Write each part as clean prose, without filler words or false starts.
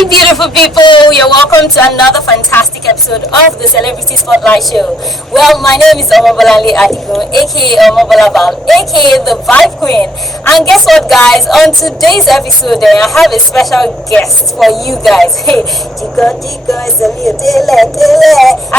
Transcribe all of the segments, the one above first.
Hi, beautiful people. You're welcome to another fantastic episode of the Celebrity Spotlight Show. Well, my name is Omobolale Adigun, aka Omobolabal, aka the Vibe Queen. And guess what, guys? On today's episode, I have a special guest for you guys. Hey, I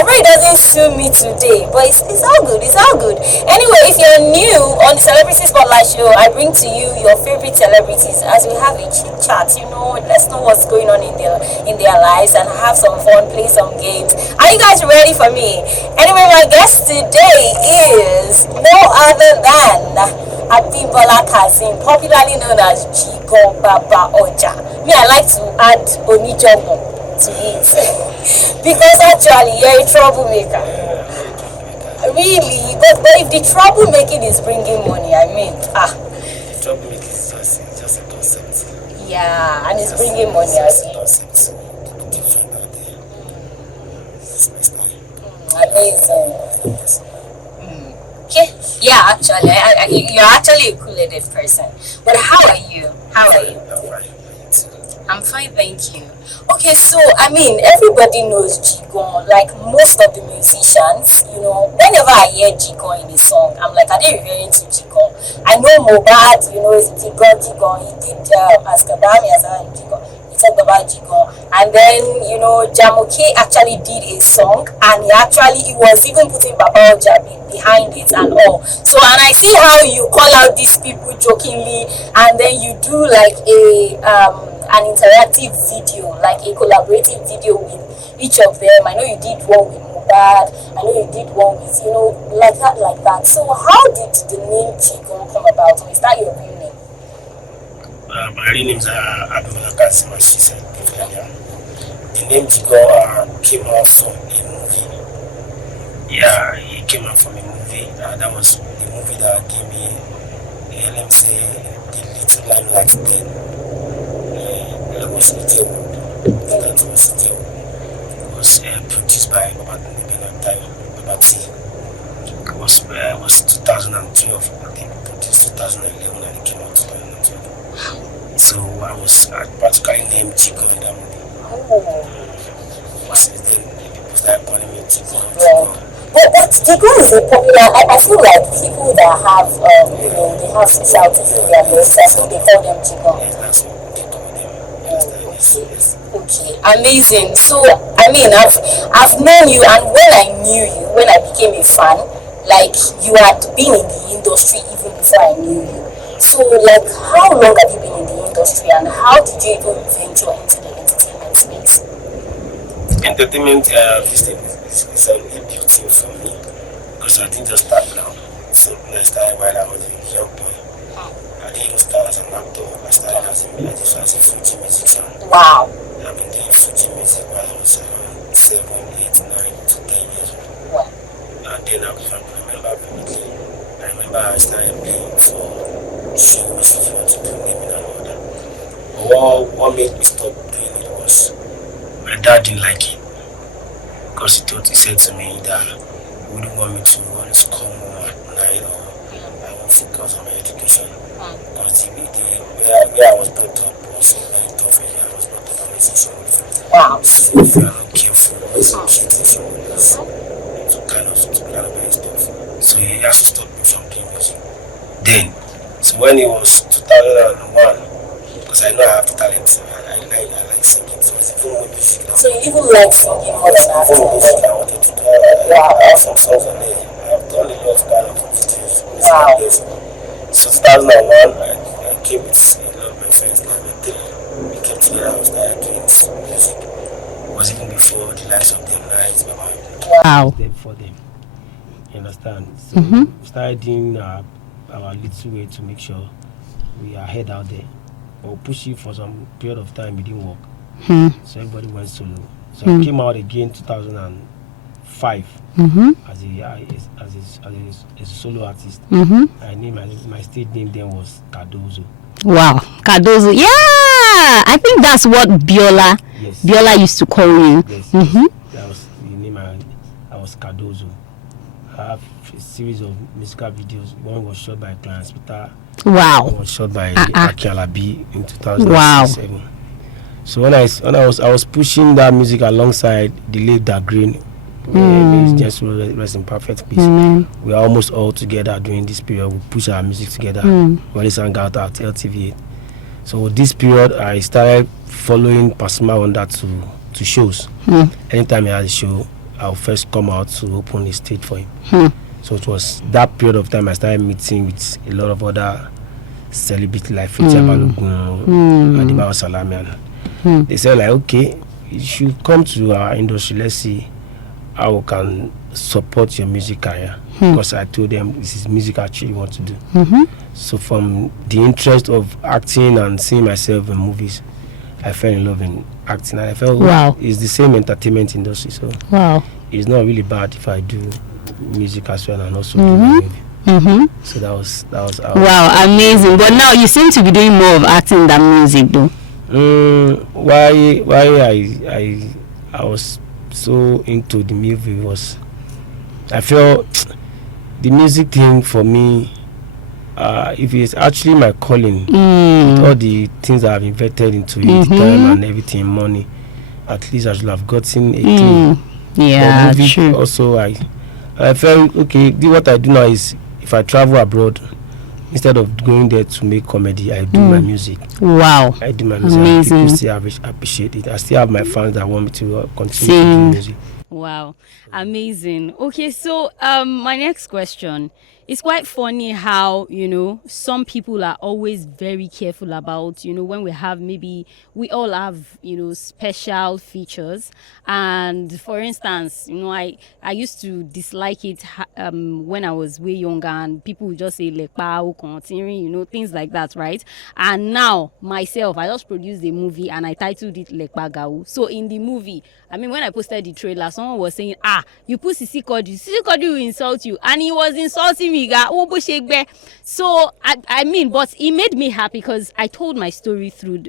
know it doesn't suit me today, but it's all good. It's all good. Anyway, if you're new on the Celebrity Spotlight Show, I bring to you your favorite celebrities as we have a chit chat. Let's know what's going on in their lives and have some fun, play some games. Are you guys ready for me? Anyway, my guest today is no other than Abimbola Kazeem, popularly known as JIGAN Baba Oja. Me, I like to add Onijomo to it because actually you're a troublemaker. Really, but if the troublemaking is bringing money, troublemaking is just a concept. Yeah, and it's bringing money. It's a concept. Different out there. That's my style. Amazing. Yes. Okay. Yeah, actually, you're actually a cool-headed person. But how are you? How are you? I'm fine, thank you. Okay, so everybody knows JIGAN. Like most of the musicians, whenever I hear JIGAN in a song, I'm like, are they referring to JIGAN? I know Mohbad, it's JIGAN. He did Askabami as a JIGAN. He talked about JIGAN, and then Jamoke actually did a song, and he was even putting Baba Oja behind it and all. So, and I see how you call out these people jokingly, and then you do like an interactive video, like a collaborative video with each of them. I know you did one with Mohbad. I know you did one with, like that. So how did the name JIGAN come about? Or is that your real name? My real name is Abimbola Kazeem, as she said earlier. The name JIGAN came out from a movie. Yeah, it came out from a movie. That was the movie that gave me, let me say, the little limelight then. That was Little Wood. That was Little Wood. It was produced by Mohbad It was 2012, I think. Produced 2011 and it came out 2012. So I was practically named JIGAN in that movie. Oh. Since then, people started calling me JIGAN. But JIGAN is a popular. I feel like people that have they have specialties in their names, I think they call them JIGAN. Yes, that's what they call them. Yes. Okay, amazing. So I've known you, and when I knew you, when I became a fan, like you had been in the industry even before I knew you. So like, how long have you been in the industry, and how did you even venture into the entertainment space? Entertainment this thing is a beauty for me because I didn't just start now. So I started while I was a young boy. I didn't start as an actor. I started as a Fuji musician. Wow. I've been doing Fuji music while I was around 7, 8, 9 to 10 years old. Wow. And then I remember vividly. I remember I started playing for shows, if you want to do naming and all that. But what made me stop doing it was my dad didn't like it. Because he said to me that he wouldn't want me to always come home at night or I won't focus on my education. Because where I was brought up was a very tough area. I was brought up on a musician. Wow. So if you are not careful, always cheating someone else to kind of my stuff. So he has to stop me from playing music. Then, so when it was 2001, because I know I have the talent, I like singing, so it's even more music. So you even like singing more than acting? I wanted to do. I have some songs on there. I have done a lot of kind of videos. Wow. So 2001, I came with a lot of my friends. We came together. I started doing music. It was even before the likes of them nights. Wow. For them, you understand? So we started doing our little way to make sure we are head out there. Or push it for some period of time, it didn't work. So everybody went solo. So I came out again 2005 as a solo artist. I named my stage name then was Cardozo. Wow, Cardozo. Yeah, I think that's what Biola used to call you. Yes, that was the name. I was Cardozo. I have a series of musical videos. One was shot by Clarence Peter. Wow. One was shot by Aki Alabi in 2007. So when I was pushing that music alongside the late Da Green, just rest in perfect peace. We are almost all together during this period. We push our music together. We always hang out at LTV. So this period, I started following Pasuma on that to shows. Anytime he has a show, I'll first come out to open the stage for him. So it was that period of time I started meeting with a lot of other celebrities like Fiti Balogun, Adibayo Salami. They said like, okay, you should come to our industry. Let's see how we can support your music career. Because I told them this is music I actually want to do. So from the interest of acting and seeing myself in movies, I fell in love in acting. And I felt it's the same entertainment industry. So it's not really bad if I do music as well and also do movie. So that was wow, amazing. But now you seem to be doing more of acting than music though. Why I was so into the movie was I felt the music thing for me, if it's actually my calling, with all the things that I've invested into it, time and everything, money, at least I should have gotten a clue. Yeah, true. Also, I felt okay. What I do now is if I travel abroad, instead of going there to make comedy, I do my music. Wow. I do my music. Amazing. People still appreciate it. I still have my fans that want me to continue to do music. Wow. Amazing. Okay, so my next question. It's quite funny how, some people are always very careful about, when we have we all have, special features. And for instance, I used to dislike it when I was way younger and people would just say, Lepa, continue, things like that, right? And now, myself, I just produced a movie and I titled it Lepa Gau. So in the movie, when I posted the trailer, someone was saying, you put Sisi Quadri will insult you. And he was insulting me. So, but it made me happy because I told my story through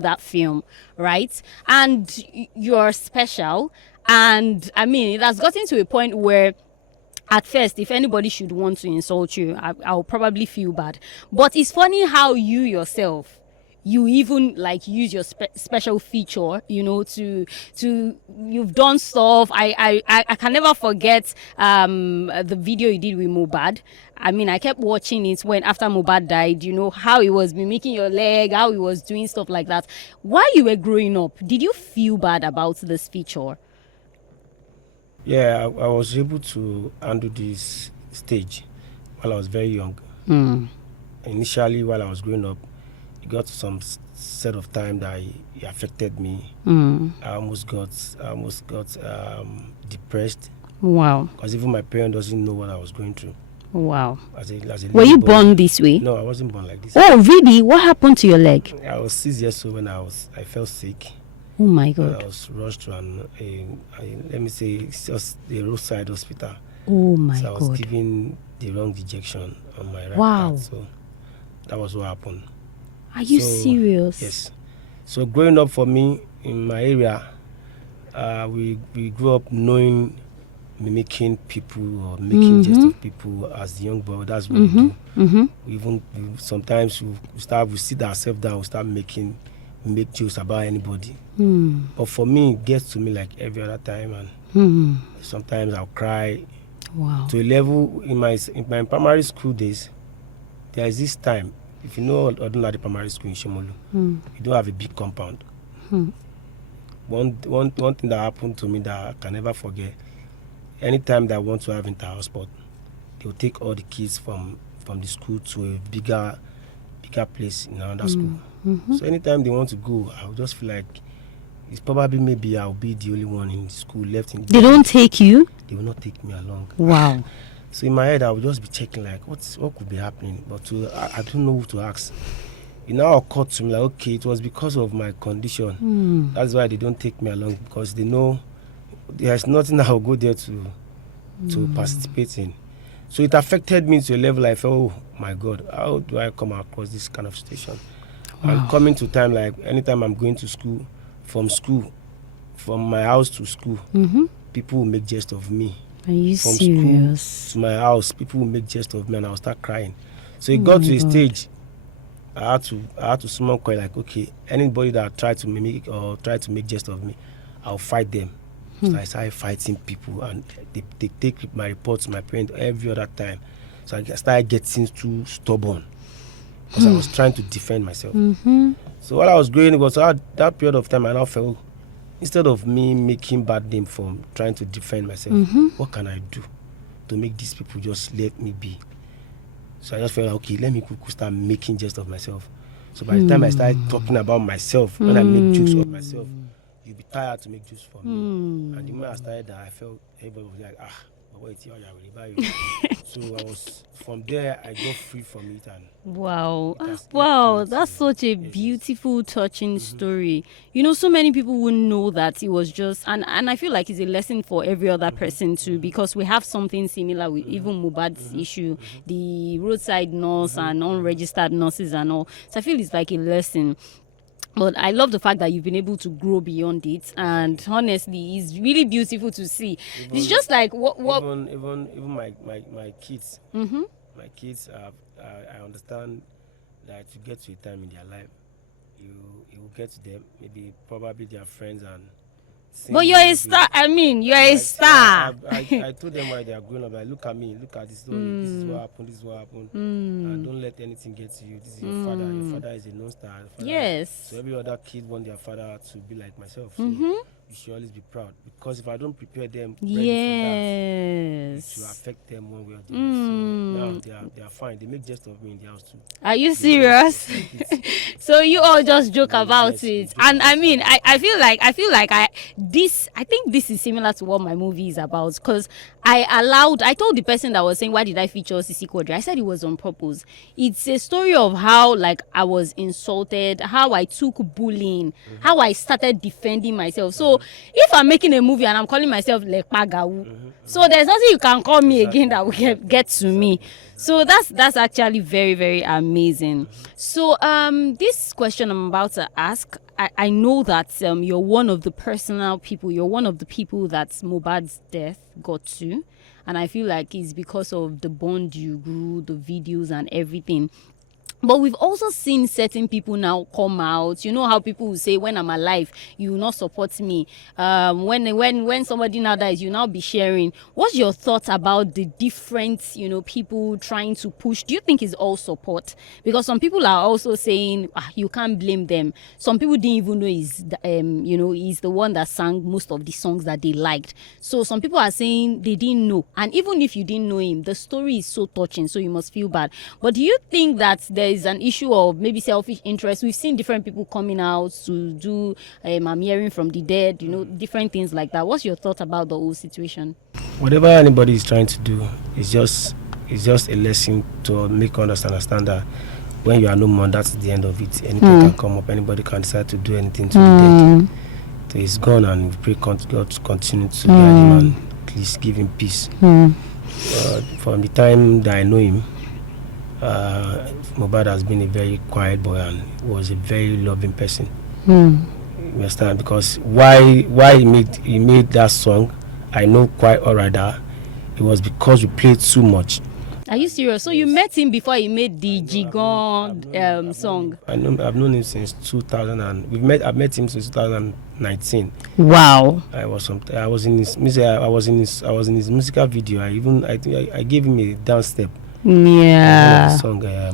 that film, right? And you're special. And, it has gotten to a point where at first, if anybody should want to insult you, I'll probably feel bad. But it's funny how you yourself, you even use your special feature, to you've done stuff. I can never forget the video you did with Mohbad. I kept watching it when after Mohbad died, how he was mimicking your leg, how he was doing stuff like that. While you were growing up, did you feel bad about this feature? Yeah, I was able to handle this stage while I was very young. Initially, while I was growing up, it got some set of time that it affected me. I almost got depressed. Wow. Because even my parents doesn't know what I was going through. Wow. As a Were you born this way? No, I wasn't born like this. Oh, really? What happened to your leg? I was 6 years old when I felt sick. Oh my God. I was rushed to let me say, it's just the roadside hospital. Oh my God. So I was given the wrong injection on my right hand. So that was what happened. Are you serious? Yes. So growing up for me in my area, we grew up mimicking people or making jest of people as a young boy. That's what we do. We sometimes we sit ourselves down, we start make jokes about anybody. But for me, it gets to me like every other time, and sometimes I'll cry. Wow. To a level in my primary school days, there is this time. If you know ordinary primary school in Shomolu, we don't have a big compound. One thing that happened to me that I can never forget. Anytime that I want to have inter-house sport, they will take all the kids from the school to a bigger place in another school. So anytime they want to go, I will just feel like it's probably maybe I'll be the only one in the school left. They don't take you? They will not take me along. Wow. So in my head, I would just be checking like what could be happening, but I don't know who to ask. It now occurred to me like, okay, it was because of my condition. That's why they don't take me along, because they know there's nothing I'll go there to participate in. So it affected me to a level I felt, oh my God, how do I come across this kind of situation? Wow. And coming to time, like anytime I'm going to school, from my house to school, people will make jest of me. Are you from serious? School to my house, people will make jest of me and I'll start crying. So it got to a stage I had to summon coin, like, okay, anybody that tried to mimic or try to make jest of me, I'll fight them. So I started fighting people, and they take my report to my parents every other time. So I started getting too stubborn because I was trying to defend myself. So while I was growing, it was that period of time I now felt, instead of me making bad name from trying to defend myself, what can I do to make these people just let me be? So I just felt like, okay, let me start making jest of myself. So by the time I started talking about myself, when I make jokes of myself, you'll be tired to make jokes for me. And the moment I started that, I felt everybody was like, wait, you're really. So I was, from there, I got free from it. And wow, that's such a beautiful, touching story. You know, so many people wouldn't know that it was just, and I feel like it's a lesson for every other person too, because we have something similar with even Mohbad's issue, the roadside nurse and unregistered nurses and all. So I feel it's like a lesson. But I love the fact that you've been able to grow beyond it, and honestly, it's really beautiful to see. It's just like what even my kids, my kids, I understand that to get to a time in their life, you will get to them, maybe probably their friends and. But you're a star. I mean, you're a star. I told them why they are growing up. Like, look at me, look at this story. This is what happened. This is what happened. Don't let anything get to you. This is your father. Your father is a non-star. Yes. So every other kid want their father to be like myself. So you should always be proud, because if I don't prepare them ready for that, it will affect them one way or the other. So now they are fine. They make jest of me in the house too. Are you serious? So you all just joke about it, and I mean, I feel like I think this is similar to what my movie is about, because I told the person that was saying, why did I feature Sisi Quadri? I said it was on purpose. It's a story of how, like, I was insulted, how I took bullying, how I started defending myself. So if I'm making a movie and I'm calling myself Lekpagawu, so there's nothing you can call me again that will get to me. So that's actually very, very amazing. So this question I'm about to ask, I know that you're one of the personal people, you're one of the people that Mohbad's death got to, and I feel like it's because of the bond you grew, the videos and everything. But we've also seen certain people now come out. You know how people will say, when I'm alive, you will not support me. When somebody now dies, you now be sharing. What's your thoughts about the different, people trying to push? Do you think it's all support? Because some people are also saying, you can't blame them. Some people didn't even know he's the one that sang most of the songs that they liked. So some people are saying they didn't know. And even if you didn't know him, the story is so touching, so you must feel bad. But do you think that there is an issue of maybe selfish interest? We've seen different people coming out to do I'm hearing from the dead, different things like that. What's your thought about the whole situation? Whatever anybody is trying to do is just a lesson to make us understand that when you are no more, that's the end of it. Anything can come up. Anybody can decide to do anything to the dead. So he's gone, and we pray God to continue to guide him and please give him peace. From the time that I know him, Mohbad has been a very quiet boy and was a very loving person. You understand? Because why he made that song, I know quite alright that it was because we played too much. Are you serious? So you met him before he made the JIGAN song? I've known him since 2000, and I've met him since 2019. Wow. I was in his musical video. I gave him a dance step. Yeah. The song I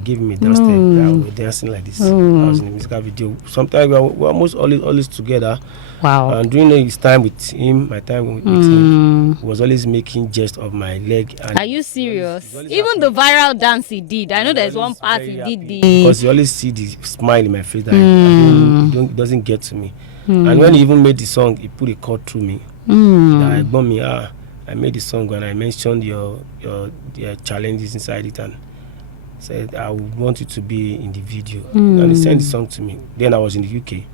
gave him a dance step. We were dancing like this. I was in the musical video. Sometimes we were almost always together. Wow. And during his time with him, my time with him, he was always making jest of my leg. And are you serious? Even the viral dance he did, I know there's one part he did because you always see the smile in my face that it doesn't get to me. And when he even made the song, he put a chord through me. That I bought me, I made the song when I mentioned your challenges inside it, and said I would want you to be in the video. And he sent the song to me. Then I was in the UK.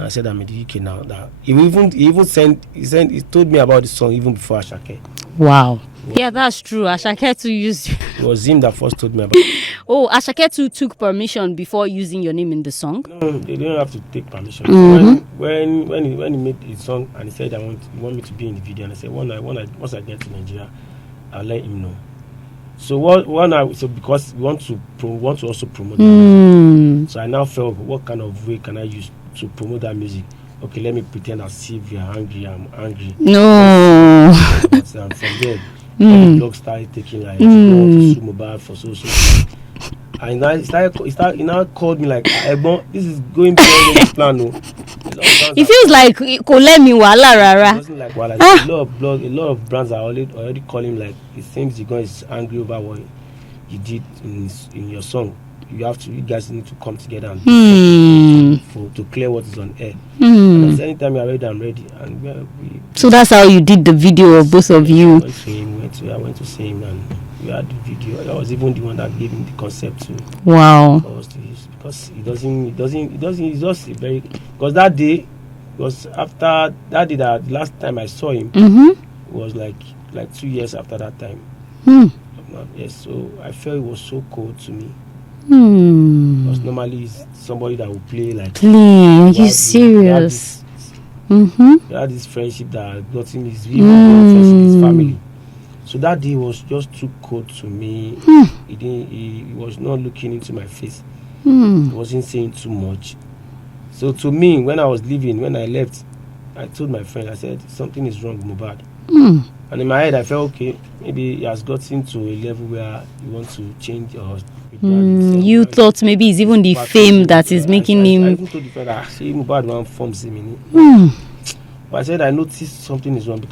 I said I'm in the UK now. That he told me about the song even before Ashake. Wow. Yeah, that's true. Ashake too used. It was him that first told me about it. Oh, Ashake too took permission before using your name in the song? No, they didn't have to take permission. When he made his song and he said you want me to be in the video, and I said once I get to Nigeria, I'll let him know. So because we want to also promote that music. So I now felt, what kind of way can I use to promote that music? Okay, let me pretend as if you are angry. I'm angry. No. But from there, the blog started taking like, you want to sue Mohbad for so. And he now called me like, this is going beyond any plan. No. It feels like kò let me wala rara. It doesn't like wala. A lot of brands are already calling like, it seems JIGAN is angry over what you did in your song. You guys need to come together and to clear what is on air. And anytime you're ready, I'm ready. And so that's how you did the video of both of you. I went to see him and we had the video. I was even the one that gave him the concept too. Wow. Because it's just very, because that day was after that day, that last time I saw him, it was like 2 years after that time. Yes, so I felt it was so cold to me. Because normally it's somebody that will play like. Are you serious? We had this friendship that got him his family. So that day was just too cold to me. He was not looking into my face. He wasn't saying too much. So to me, when I left, I told my friend, I said, something is wrong with Mohbad. And in my head, I felt, okay, maybe he has gotten to a level where you want to change or. You thought maybe it's even the fame that is making him. I even told the friend, see Mohbad one form. But I said I noticed something is wrong.